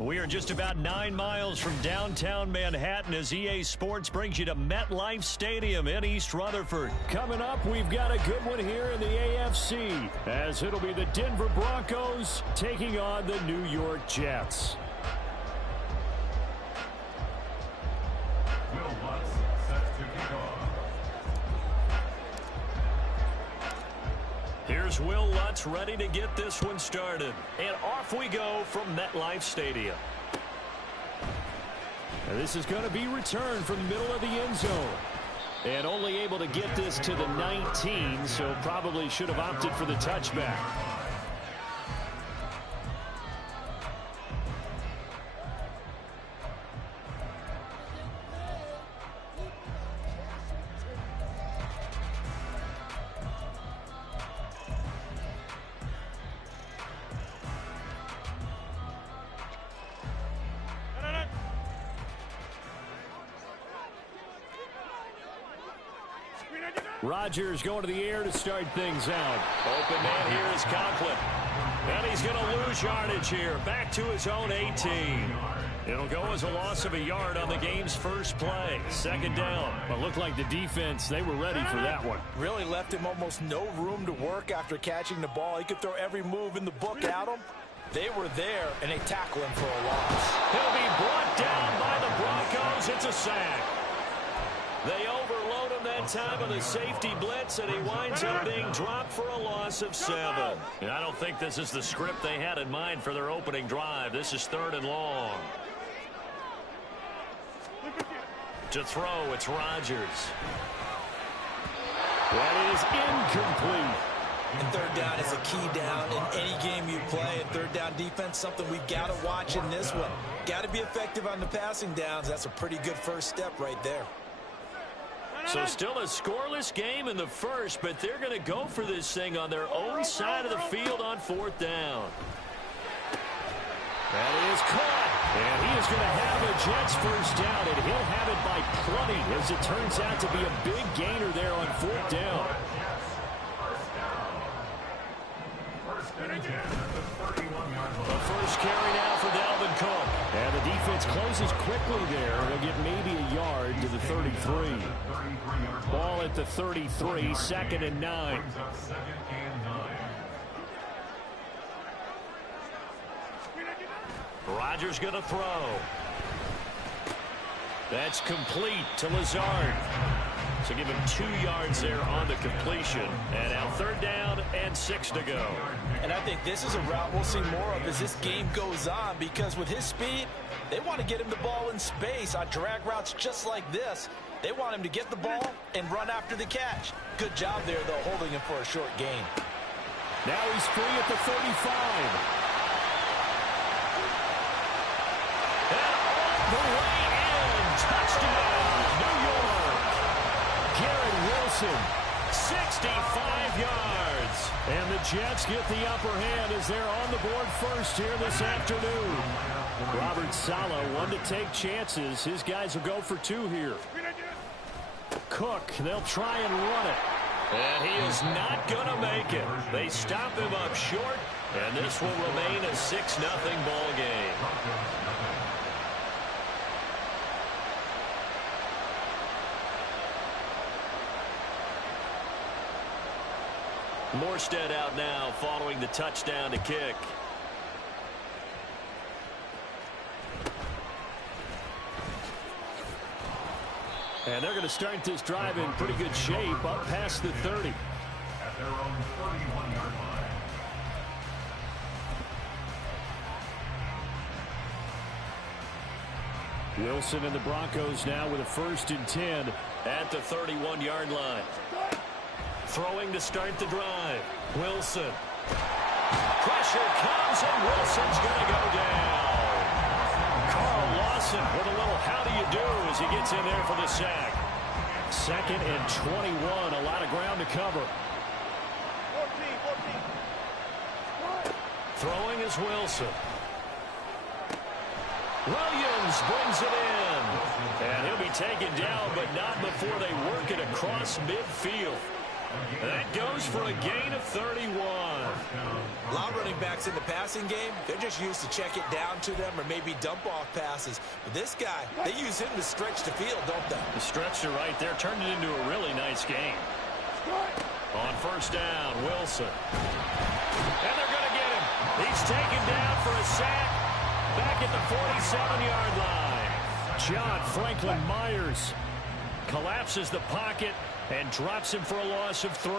We are just about 9 miles from downtown Manhattan as EA Sports brings you to MetLife Stadium in East Rutherford. Coming up, we've got a good one here in the AFC as it'll be the Denver Broncos taking on the New York Jets. Will Lutz set to kick off. Here's Will Lutz ready to get this one started. And off we go from MetLife Stadium. And this is going to be returned from the middle of the end zone. And only able to get this to the 19, so probably should have opted for the touchback. Rodgers going to the air to start things out. Open man here is Conklin. And he's going to lose yardage here. Back to his own 18. It'll go as a loss of a yard on the game's first play. Second down. But looked like the defense, they were ready for that one. Really left him almost no room to work after catching the ball. He could throw every move in the book at him. They were there, and they tackle him for a loss. He'll be brought down by the Broncos. It's a sack. They overload him that time on the safety blitz, and he winds up being dropped for a loss of 7. And I don't think this is the script they had in mind for their opening drive. This is 3rd and long. To throw, it's Rodgers. That is incomplete. And third down is a key down in any game you play. And third down defense, something we've got to watch in this one. Got to be effective on the passing downs. That's a pretty good first step right there. So still a scoreless game in the first, but they're going to go for this thing on their own side of the field on 4th down. That is caught. And he is going to have a Jets first down, and he'll have it by plenty as it turns out to be a big gainer there on 4th down. The first carry now for Dalvin Cook. And the defense closes quickly there. They'll get maybe a yard to the 33. Ball at the 33, 2nd and 9. Rodgers going to throw. That's complete to Lazard. So give him 2 yards there on the completion. And now 3rd down and 6 to go. And I think this is a route we'll see more of as this game goes on, because with his speed, they want to get him the ball in space on drag routes just like this. They want him to get the ball and run after the catch. Good job there, though, holding him for a short gain. Now he's free at the 35. And all the way in. Touchdown, New York. Garrett Wilson, 65 yards. And the Jets get the upper hand as they're on the board first here this afternoon. Robert Saleh, one to take chances. His guys will go for 2 here. Cook, they'll try and run it. And he is not going to make it. They stop him up short, and this will remain a 6-0 ball game. Morstead out now following the touchdown to kick. And they're going to start this drive in pretty good shape up past the 30. At their own 31-yard line. Wilson and the Broncos now with a 1st and 10 at the 31-yard line. Throwing to start the drive. Wilson. Pressure comes, and Wilson's going to go down. Carl Lawson with a little how do you do as he gets in there for the sack. 2nd and 21. A lot of ground to cover. 14. Throwing is Wilson. Williams brings it in. And he'll be taken down, but not before they work it across midfield. That goes for a gain of 31. A lot of running backs in the passing game, they're just used to check it down to them or maybe dump off passes. But this guy, they use him to stretch the field, don't they? The stretch to right there turned it into a really nice game. On first down, Wilson. And they're going to get him. He's taken down for a sack back at the 47-yard line. John Franklin Myers collapses the pocket and drops him for a loss of 3.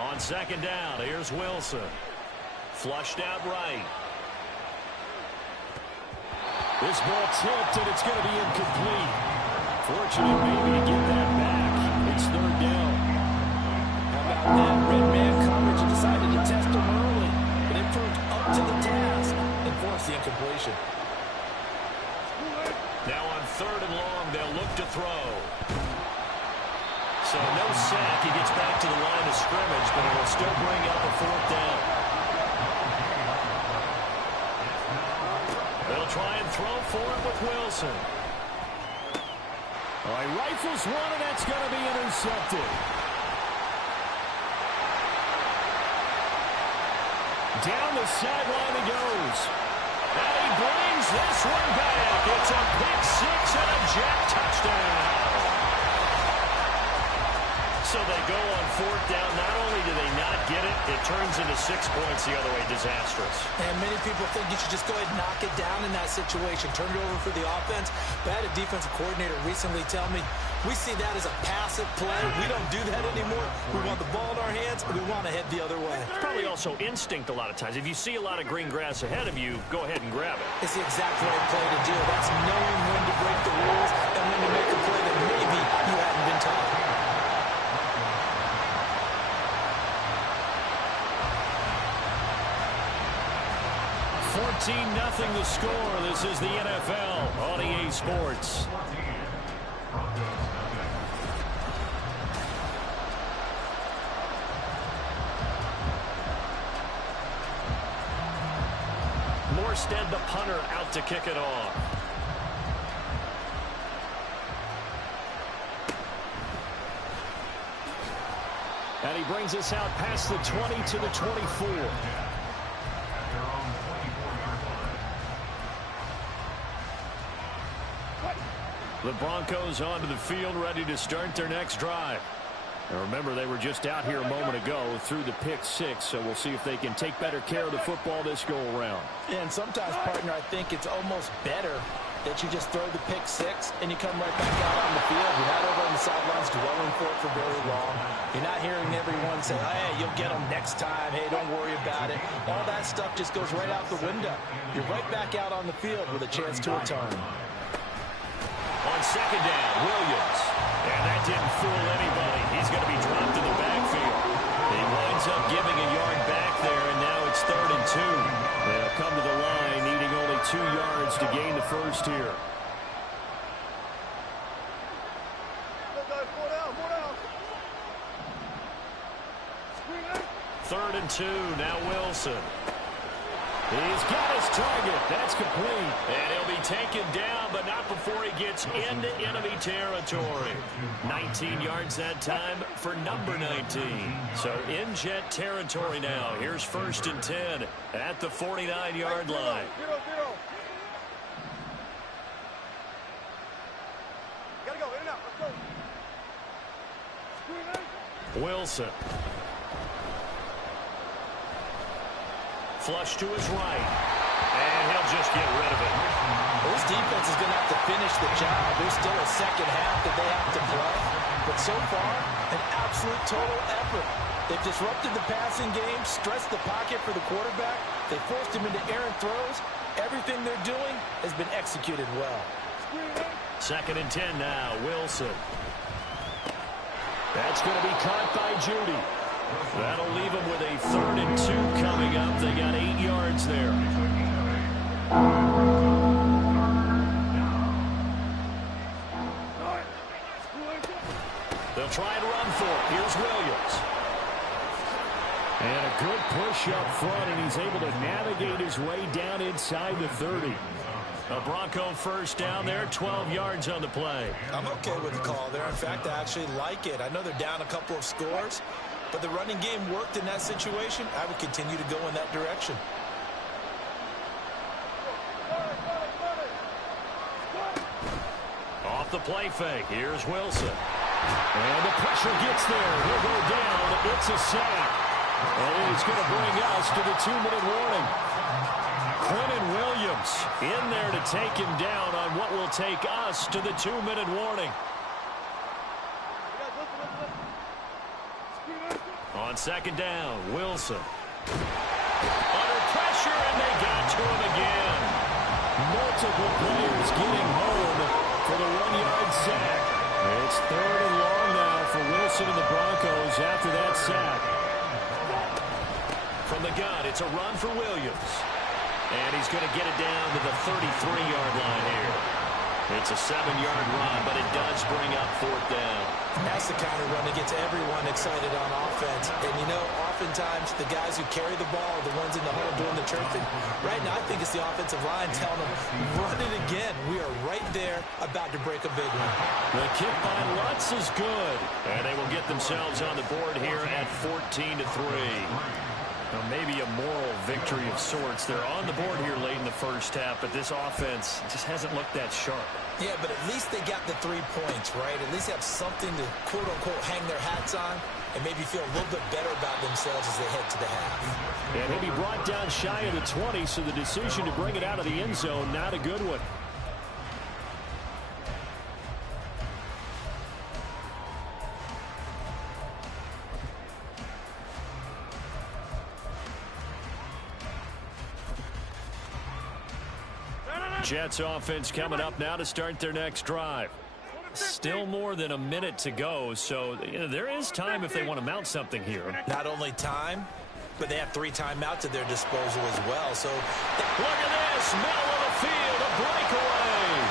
On second down, here's Wilson. Flushed out right. This ball tipped, and it's going to be incomplete. Fortunate maybe to get that back. It's third down. How about that? Red man coverage and decided to test him early. But it proved up to the task and forced the incompletion. Now on third and long, they'll look to throw. So no sack. He gets back to the line of scrimmage, but it'll still bring up a fourth down. They'll try and throw for it with Wilson. All right, rifles one, and that's going to be intercepted. Down the sideline he goes. And he brings this one back. It's a pick six and a Jet touchdown. So they go on fourth down. Not only do they not get it, it turns into 6 points the other way. Disastrous. And many people think you should just go ahead and knock it down in that situation. Turn it over for the offense. But I had a defensive coordinator recently tell me, we see that as a passive play. We don't do that anymore. We want the ball in our hands, and we want to head the other way. It's probably also instinct a lot of times. If you see a lot of green grass ahead of you, go ahead and grab it. It's the exact right play to do. That's knowing when to break the rules and when to make a play that maybe you hadn't been taught. 14-0 the score. This is the NFL on EA Sports. Morstead, the punter, out to kick it off. And he brings us out past the 20 to the 24. The Broncos onto the field, ready to start their next drive. And remember, they were just out here a moment ago through the pick six, so we'll see if they can take better care of the football this go-around. And sometimes, partner, I think it's almost better that you just throw the pick six and you come right back out on the field. You're not over on the sidelines dwelling for it for very long. You're not hearing everyone say, hey, you'll get them next time. Hey, don't worry about it. All that stuff just goes right out the window. You're right back out on the field with a chance to return. On second down, Williams. And that didn't fool anybody. He's going to be dropped in the backfield. He winds up giving a yard back there, and now it's 3rd and 2. They'll come to the line, needing only 2 yards to gain the first here. Third and 2, now Wilson. He's got his target. That's complete. And he'll be taken down, but not before he gets into enemy territory. 19 yards that time for number 19. So in Jet territory now. Here's 1st and 10 at the 49-yard line. Gotta go, in and out, let's go. Wilson. Flush to his right. And he'll just get rid of it. This defense is going to have to finish the job. There's still a second half that they have to play. But so far, an absolute total effort. They've disrupted the passing game, stressed the pocket for the quarterback. They forced him into errant throws. Everything they're doing has been executed well. 2nd and 10 now, Wilson. That's going to be caught by Judy. That'll leave them with a 3rd and 2 coming up. They got 8 yards there. They'll try and run for it. Here's Williams. And a good push up front, and he's able to navigate his way down inside the 30. A Bronco first down there, 12 yards on the play. I'm okay with the call there. In fact, I actually like it. I know they're down a couple of scores, but the running game worked in that situation. I would continue to go in that direction. Off the play fake, here's Wilson. And the pressure gets there. He'll go down. It's a sack. And it's going to bring us to the 2-minute warning. Quinnen Williams in there to take him down on what will take us to the 2-minute warning. On second down, Wilson. Under pressure, and they got to him again. Multiple players getting home for the 1-yard sack. It's 3rd and long now for Wilson and the Broncos after that sack. From the gun, it's a run for Williams. And he's going to get it down to the 33-yard line here. It's a 7-yard run, but it does bring up 4th down. That's the kind of run that gets everyone excited on offense. And, you know, oftentimes the guys who carry the ball are the ones in the huddle doing the chirping. Right now, I think it's the offensive line telling them, run it again. We are right there about to break a big one. The kick by Lutz is good. And they will get themselves on the board here at 14-3. Now, maybe a moral victory of sorts. They're on the board here late in the first half, but this offense just hasn't looked that sharp. Yeah, but at least they got the 3 points, right? At least have something to, quote-unquote, hang their hats on and maybe feel a little bit better about themselves as they head to the half. And he'll be brought down shy of the 20, so the decision to bring it out of the end zone, not a good one. Jets offense coming up now to start their next drive. Still more than a minute to go, so there is time if they want to mount something here. Not only time, but they have 3 timeouts at their disposal as well. So look at this, middle of the field, a breakaway.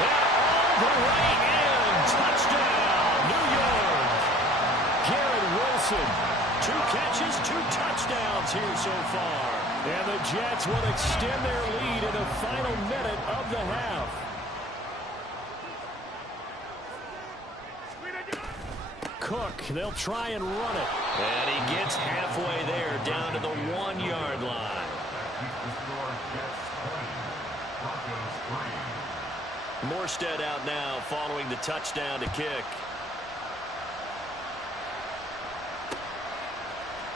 And all the way in, touchdown, New York. Garrett Wilson, 2 catches, 2 touchdowns here so far. And the Jets will extend their lead in the final minute of the half. Cook, they'll try and run it. And he gets halfway there, down to the 1-yard line. Morstead out now following the touchdown to kick.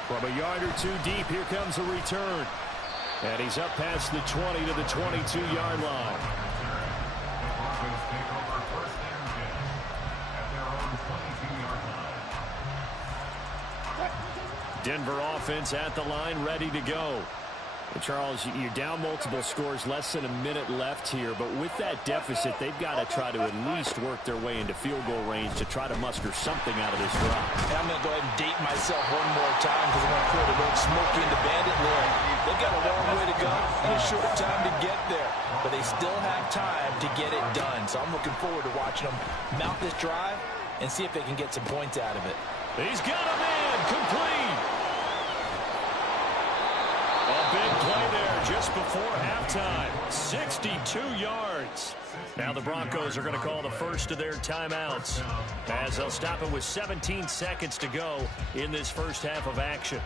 From a yard or 2 deep, here comes a return. And he's up past the 20 to the 22-yard line. Denver offense at the line, ready to go. And Charles, you're down multiple scores, less than a minute left here. But with that deficit, they've got to try to at least work their way into field goal range to try to muster something out of this drive. I'm going to go ahead and date myself one more time because I'm going to put a little Smokey in the Bandit look. They've got a long way to go and a short time to get there. But they still have time to get it done. So I'm looking forward to watching them mount this drive and see if they can get some points out of it. He's got a man, complete. A big play there just before halftime. 62 yards. Now the Broncos are going to call the first of their timeouts as they'll stop it with 17 seconds to go in this first half of action.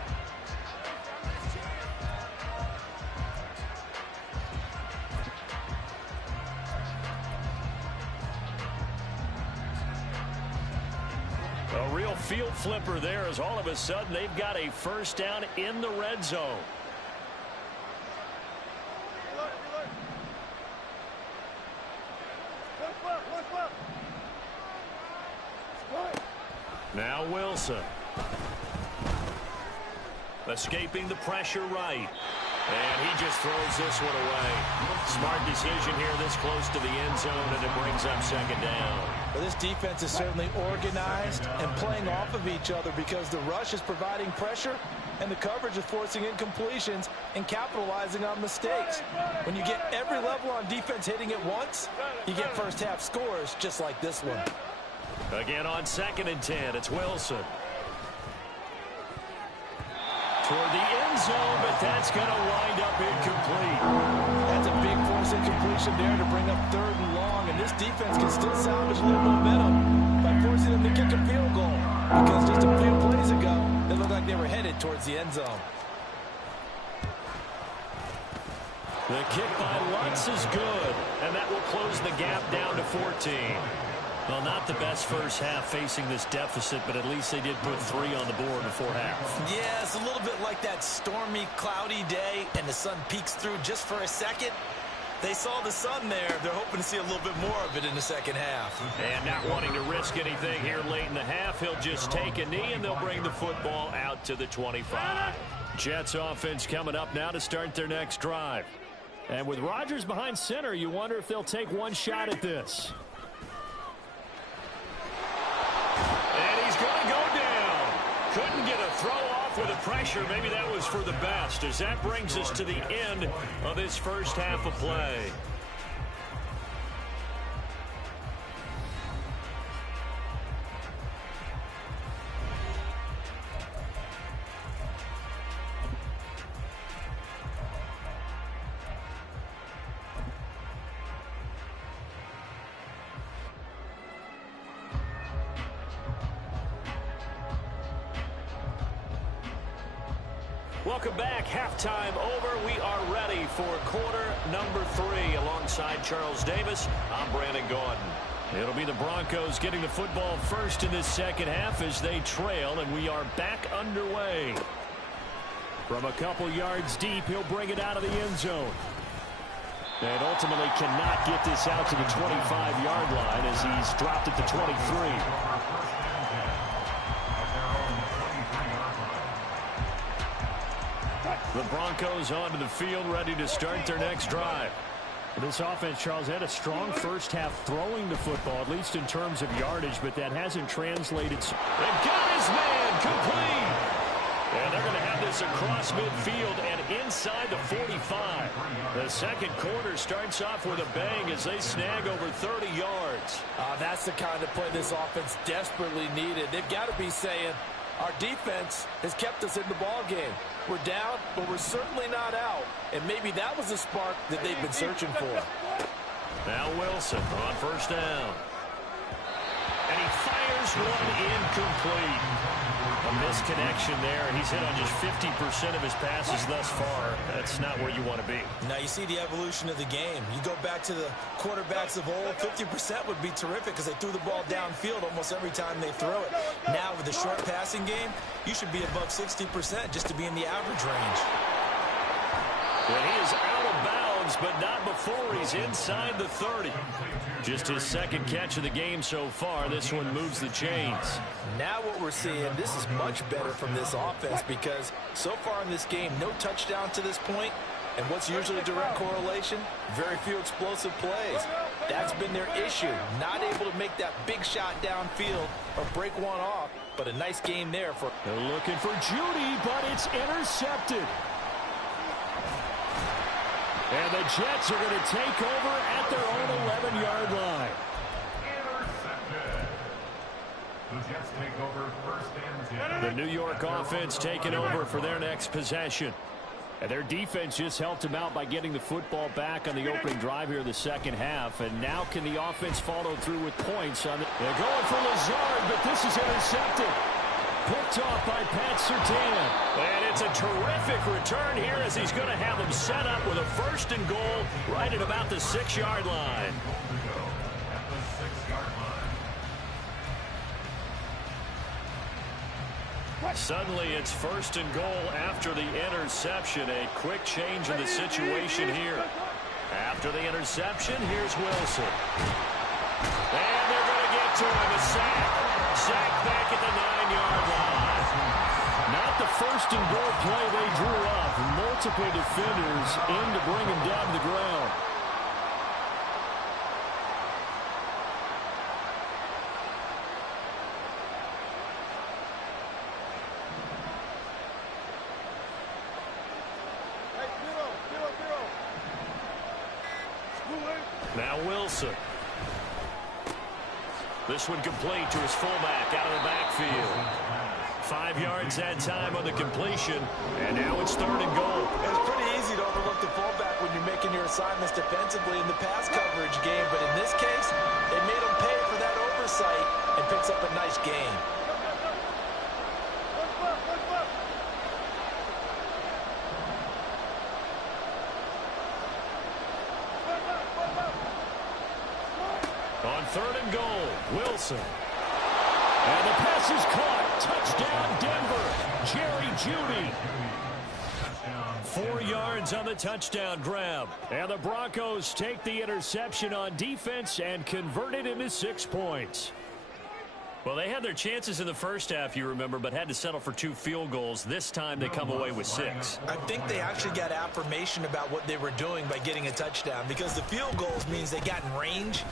A real field flipper there as all of a sudden they've got a first down in the red zone. Now Wilson. Escaping the pressure right. And he just throws this one away. Smart decision here this close to the end zone, and it brings up second down. Well, this defense is certainly organized and playing off of each other because the rush is providing pressure and the coverage is forcing incompletions and capitalizing on mistakes. When you get every level on defense hitting it once, you get first half scores just like this one. Again on 2nd and 10, it's Wilson. toward the end zone, but that's going to wind up incomplete. That's a big force incompletion there to bring up 3rd and long, and this defense can still salvage a little momentum by forcing them to kick a field goal, because just a few plays ago, it looked like they were headed towards the end zone. The kick by Lutz is good, and that will close the gap down to 14. Well, not the best first half facing this deficit, but at least they did put 3 on the board before half. Yeah, it's a little bit like that stormy, cloudy day, and the sun peeks through just for a second. They saw the sun there. They're hoping to see a little bit more of it in the second half. And not wanting to risk anything here late in the half, he'll just take a knee, and they'll bring the football out to the 25. Jets offense coming up now to start their next drive. And with Rodgers behind center, you wonder if they'll take one shot at this. And he's going to go down. Couldn't get a throw off with the pressure. Maybe that was for the best, as that brings us to the end of this first half of play. Welcome back. Halftime over. We are ready for quarter number 3. Alongside Charles Davis, I'm Brandon Gaudin. It'll be the Broncos getting the football first in this second half as they trail, and we are back underway. From a couple yards deep, he'll bring it out of the end zone. And ultimately cannot get this out to the 25-yard line as he's dropped at the 23. The Broncos onto the field, ready to start their next drive. This offense, Charles, had a strong first half throwing the football, at least in terms of yardage, but that hasn't translated. They've got his man complete. And they're going to have this across midfield and inside the 45. The second quarter starts off with a bang as they snag over 30 yards. That's the kind of play this offense desperately needed. They've got to be saying, our defense has kept us in the ball game. We're down, but we're certainly not out. And maybe that was the spark that they've been searching for. Now Wilson on first down. And he fires one incomplete. A misconnection there. He's hit on just 50% of his passes thus far. That's not where you want to be. Now you see the evolution of the game. You go back to the quarterbacks of old, 50% would be terrific because they threw the ball downfield almost every time they throw it. Now with the short passing game, you should be above 60% just to be in the average range. And he is out of bounds, but not before he's inside the 30. Just his second catch of the game so far. This one moves the chains. Now what we're seeing, this is much better from this offense because so far in this game, no touchdown to this point. And what's usually a direct correlation? Very few explosive plays. That's been their issue. Not able to make that big shot downfield or break one off. But a nice game there for... They're looking for Judy, but it's intercepted. And the Jets are going to take over at their own 11-yard line. Intercepted. The Jets take over first and 10. The New York offense taking over for their next possession. And their defense just helped them out by getting the football back on the opening drive here in the second half. And now can the offense follow through with points? They're going for Lazard, but this is intercepted. Picked off by Pat Surtain. And it's a terrific return here as he's going to have them set up with a first and goal right at about the 6-yard line. At the 6-yard line. Suddenly it's first and goal after the interception. A quick change in the situation here. After the interception, here's Wilson. And they're going to get to him. A sack. Sack back at the 9-yard line. Not the first and goal play they drew up. Multiple defenders in to bring him down to the ground. Now Wilson. This one complete to his fullback out of the backfield. 5 yards that time on the completion, and now it's 3rd and goal. It's pretty easy to overlook the fullback when you're making your assignments defensively in the pass coverage game, but in this case, they made him pay for that oversight and picks up a nice gain. On 3rd and goal, Wilson. And the pass is caught. Touchdown, Denver. Jerry Jeudy. 4 yards on the touchdown grab. And the Broncos take the interception on defense and convert it into 6 points. Well, they had their chances in the first half, you remember, but had to settle for 2 field goals. This time they come away with 6. I think they actually got affirmation about what they were doing by getting a touchdown, because the field goals means they got in range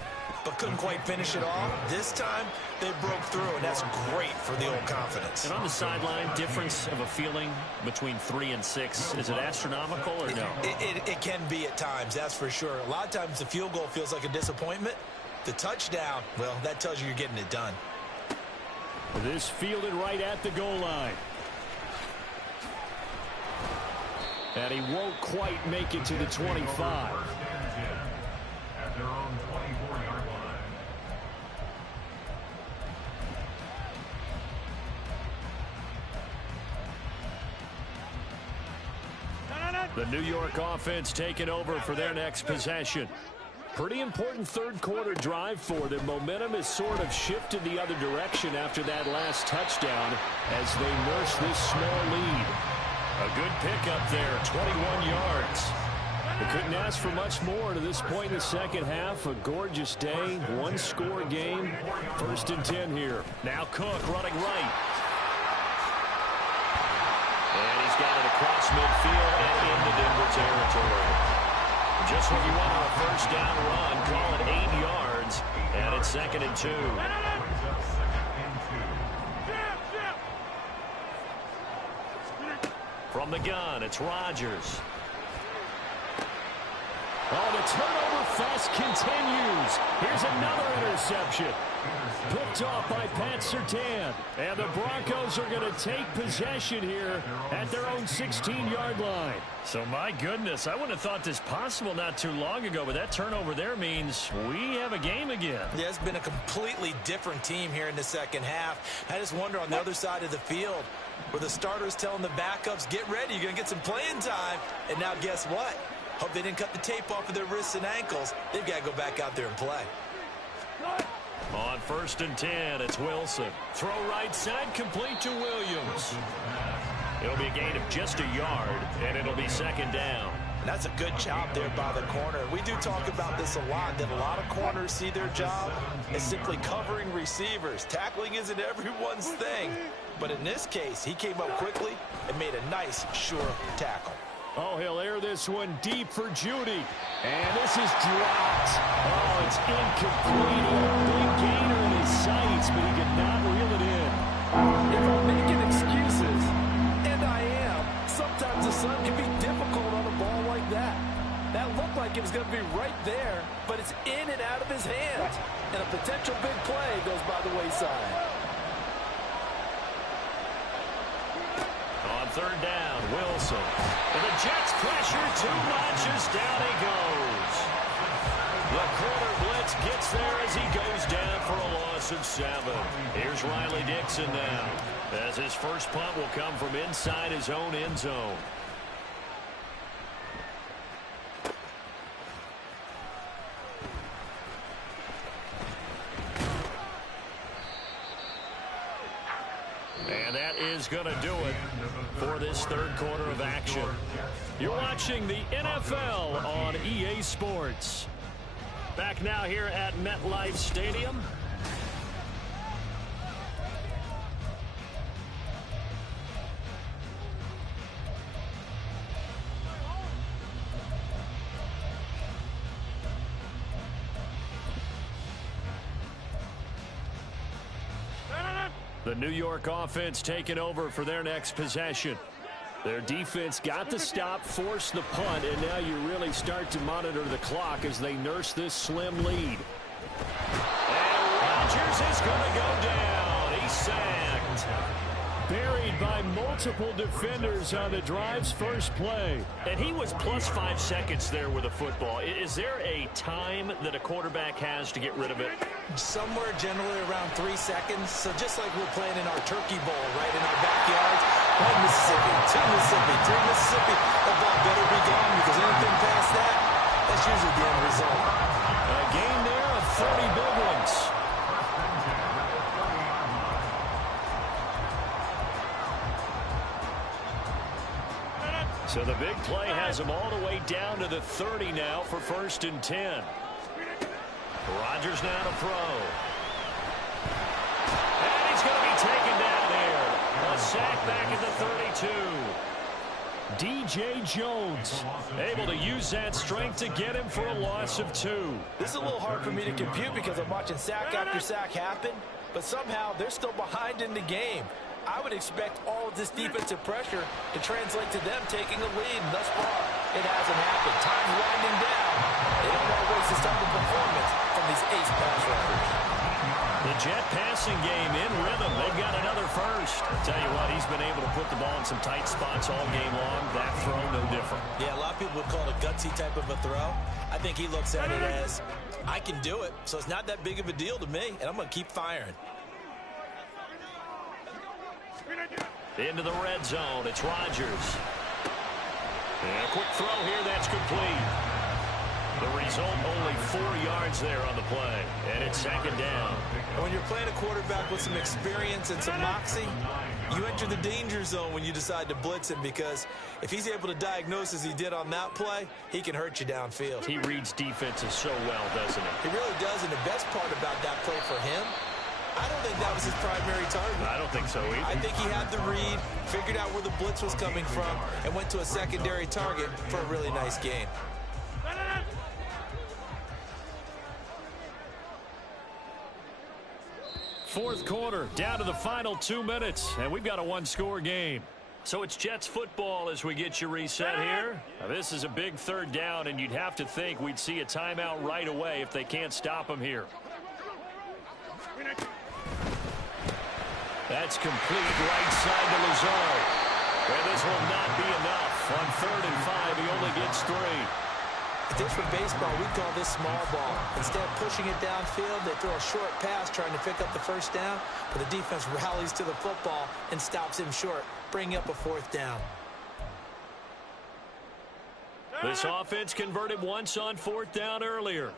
but couldn't quite finish it off. This time they broke through, and that's great for the old confidence. And on the sideline, difference of a feeling between 3 and 6, is it astronomical or no? It can be at times, that's for sure. A lot of times the field goal feels like a disappointment. The touchdown, well, that tells you you're getting it done. This fielded right at the goal line. And he won't quite make it to the 25. At their own 24-yard line. The New York offense taking over for their next possession. Pretty important third quarter drive for them. Momentum has sort of shifted the other direction after that last touchdown as they nurse this small lead. A good pickup there, 21 yards. They couldn't ask for much more to this point in the second half. A gorgeous day, 1-score game. 1st and 10 here. Now Cook running right. And he's got it across midfield and into Denver territory. Just what you want on a first down run. Call it 8 yards. And it's 2nd and 2. From the gun, it's Rodgers. Oh, the turnover fest continues. Here's another interception. Picked off by Pat Surtain. And the Broncos are going to take possession here at their own 16-yard line. So, my goodness, I wouldn't have thought this possible not too long ago, but that turnover there means we have a game again. Yeah, it's been a completely different team here in the second half. I just wonder on the other side of the field where the starters telling the backups, get ready, you're going to get some playing time. And now guess what? Hope they didn't cut the tape off of their wrists and ankles. They've got to go back out there and play. On 1st and 10, it's Wilson. Throw right side, complete to Williams. It'll be a gain of just a yard, and it'll be 2nd down. And that's a good job there by the corner. We do talk about this a lot, that a lot of corners see their job as simply covering receivers. Tackling isn't everyone's thing. But in this case, he came up quickly and made a nice, sure tackle. Oh, he'll air this one deep for Jeudy. And this is dropped. Oh, it's incomplete. A big gainer in his sights, but he could not reel it in. If I'm making excuses, and I am, sometimes the sun can be difficult on a ball like that. That looked like it was going to be right there, but it's in and out of his hands. And a potential big play goes by the wayside. On 3rd down, Wilson. And the Jets pressure too much as down he goes. The corner blitz gets there as he goes down for a loss of 7. Here's Riley Dixon now, as his first punt will come from inside his own end zone. And that is going to do it for this third quarter of action. You're watching the NFL on EA Sports. Back now here at MetLife Stadium. The New York offense taking over for their next possession. Their defense got the stop, forced the punt, and now you really start to monitor the clock as they nurse this slim lead. And Rodgers is going to go down. He's sacked. by multiple defenders on the drive's first play. And he was plus 5 seconds there with a football. Is there a time that a quarterback has to get rid of it? Somewhere generally around 3 seconds. So just like we're playing in our turkey bowl right in our backyards. 1 Mississippi, 2 Mississippi, 3 Mississippi. The ball better be gone because anything past that, that's usually the end result. A gain there of 30 big ones. So the big play has him all the way down to the 30 now for 1st and 10. Rodgers now to throw. And he's going to be taken down there. A sack back at the 32. DJ Jones able to use that strength to get him for a loss of 2. This is a little hard for me to compute because I'm watching sack after sack happen, but somehow they're still behind in the game. I would expect all of this defensive pressure to translate to them taking a lead. And thus far, it hasn't happened. Time's winding down. They don't want to waste this type of performance from these ace pass rushers. The Jet passing game in rhythm. They've got another first. I tell you what, he's been able to put the ball in some tight spots all game long. That throw, no different. Yeah, a lot of people would call it a gutsy type of a throw. I think he looks at it as, I can do it, so it's not that big of a deal to me, and I'm going to keep firing. Into the red zone. It's Rodgers. And a quick throw here. That's complete. The result, only 4 yards there on the play. And it's 2nd down. And when you're playing a quarterback with some experience and some moxie, you enter the danger zone when you decide to blitz him, because if he's able to diagnose as he did on that play, he can hurt you downfield. He reads defenses so well, doesn't he? He really does, and the best part about that play for him, I don't think that was his primary target. I don't think so either. I think he had the read, figured out where the blitz was coming from, and went to a secondary target for a really nice gain. Fourth quarter, down to the final 2 minutes, and we've got a 1-score game. So it's Jets football as we get you reset here. Now, this is a big 3rd down, and you'd have to think we'd see a timeout right away if they can't stop him here. That's complete right side to Lazard. And this will not be enough. On 3rd and 5, he only gets 3. If this were baseball, we'd call this small ball. Instead of pushing it downfield, they throw a short pass trying to pick up the 1st down, but the defense rallies to the football and stops him short, bringing up a 4th down. This offense converted once on 4th down earlier.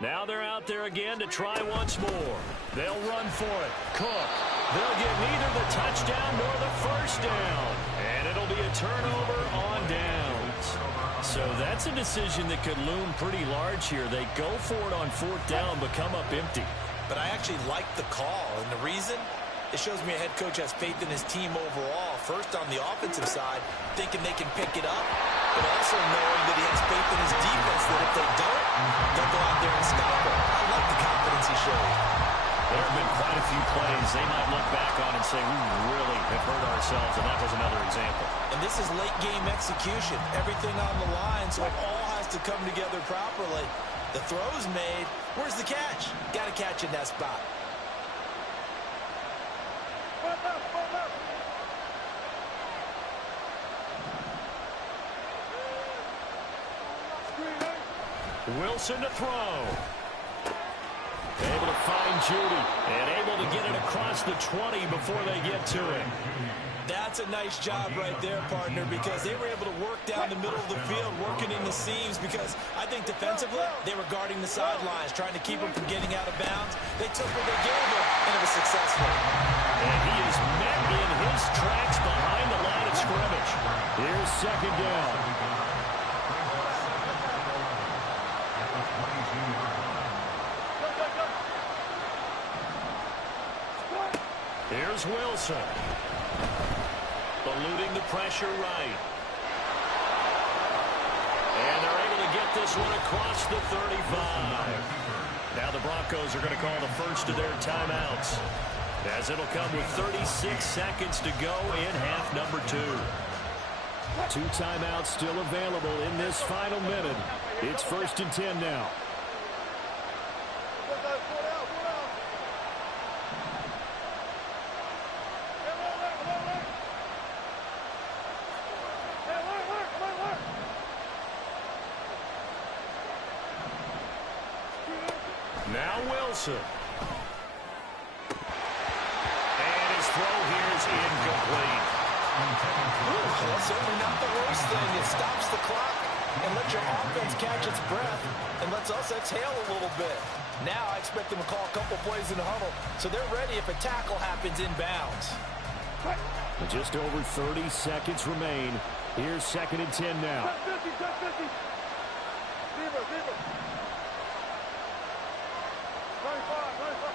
Now they're out there again to try once more. They'll run for it. Cook. They'll get neither the touchdown nor the 1st down. And it'll be a turnover on downs. So that's a decision that could loom pretty large here. They go for it on 4th down, but come up empty. But I actually like the call, and the reason? It shows me a head coach has faith in his team overall. First on the offensive side, thinking they can pick it up, but also knowing that he has faith in his defense that if they don't, they'll go out there and stop him. I like the confidence he showed. There have been quite a few plays they might look back on and say, we really have hurt ourselves, and that was another example. And this is late game execution. Everything on the line, so it all has to come together properly. The throw's made. Where's the catch? Got to catch in that spot. Wilson to throw. Able to find Judy and able to get it across the 20 before they get to it. That's a nice job right there, partner, because they were able to work down the middle of the field, working in the seams, because I think defensively they were guarding the sidelines, trying to keep them from getting out of bounds. They took what they gave them, and it was successful. And he is met in his tracks behind the line of scrimmage. Here's 2nd down. Here's Wilson. Eluding the pressure right. And they're able to get this one across the 35. Now the Broncos are going to call the first of their timeouts, as it'll come with 36 seconds to go in half number 2. 2 timeouts still available in this final minute. It's 1st and 10 now. Wilson. And his throw here is incomplete. That's certainly not the worst thing. It stops the clock and lets your offense catch its breath and lets us exhale a little bit. Now I expect them to call a couple plays in the huddle so they're ready if a tackle happens inbounds. Just over 30 seconds remain. Here's 2nd and 10 now. Touch 50, touch 50. Zero, zero. 25, 25.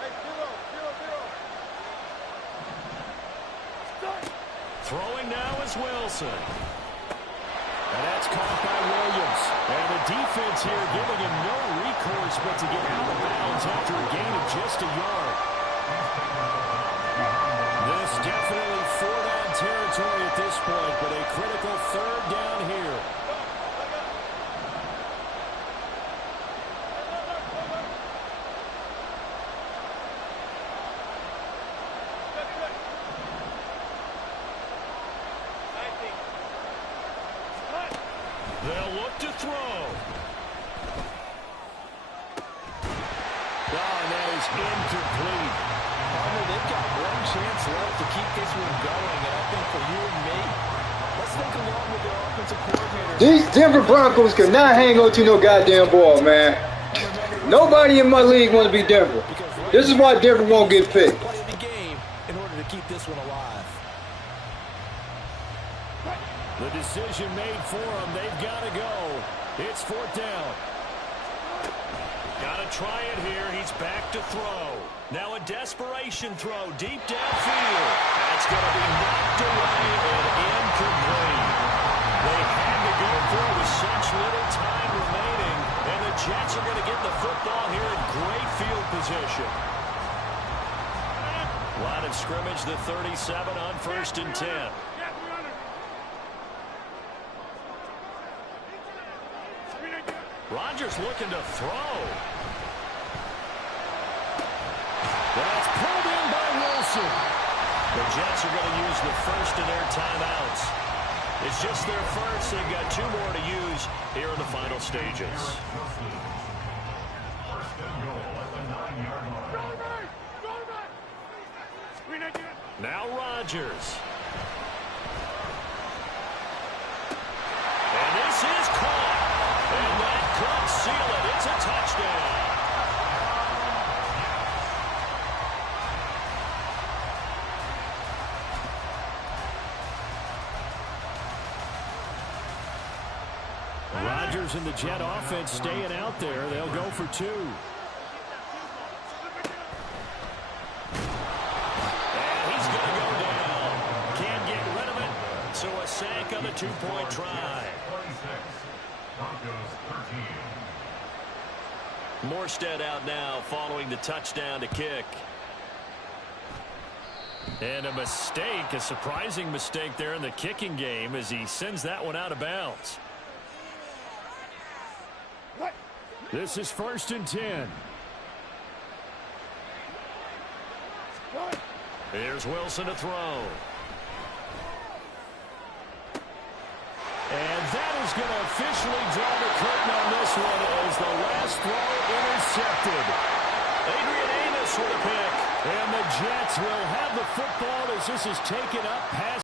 Hey, zero, zero, zero. Start. Throwing now is Wilson. And that's caught by Williams. And the defense here giving him no recourse but to get out of bounds after a gain of just a yard. This definitely 4-down territory at this point, but a critical 3rd down here. They'll look to throw. Oh, and that is incomplete. Partner, they've got one chance left to keep this one going, and I think for you and me, let's think along with their offensive coordinator. These Denver Broncos cannot hang on to no goddamn ball, man. Nobody in my league want to be Denver. This is why Denver won't get picked. Play the game in order to keep this one alive. The decision made for them. They've got to go. It's 4th down. Got to try it here. He's back to throw. Now a desperation throw deep downfield. That's going to be knocked away and incomplete. They had to go for it with such little time remaining, and the Jets are going to get the football here in great field position. Line of scrimmage, the 37 on 1st and 10. Rodgers looking to throw. That's pulled in by Wilson. The Jets are going to use the first of their timeouts. It's just their first. They've got 2 more to use here in the final stages. First and goal at the 9-yard line. Now Rodgers. And this is caught. And that could seal it. It's a touchdown. Rodgers and the Jet offense staying out there. They'll go for 2. And he's going to go down. Can't get rid of it. So a sack on the 2-point try. 26. Broncos 13. Morstead out now following the touchdown to kick. And a mistake, a surprising mistake there in the kicking game as he sends that one out of bounds. This is 1st and 10. Here's Wilson to throw. And that is going to officially draw the curtain on this one as the last throw intercepted. Adrian Amos with a pick. And the Jets will have the football as this is taken up past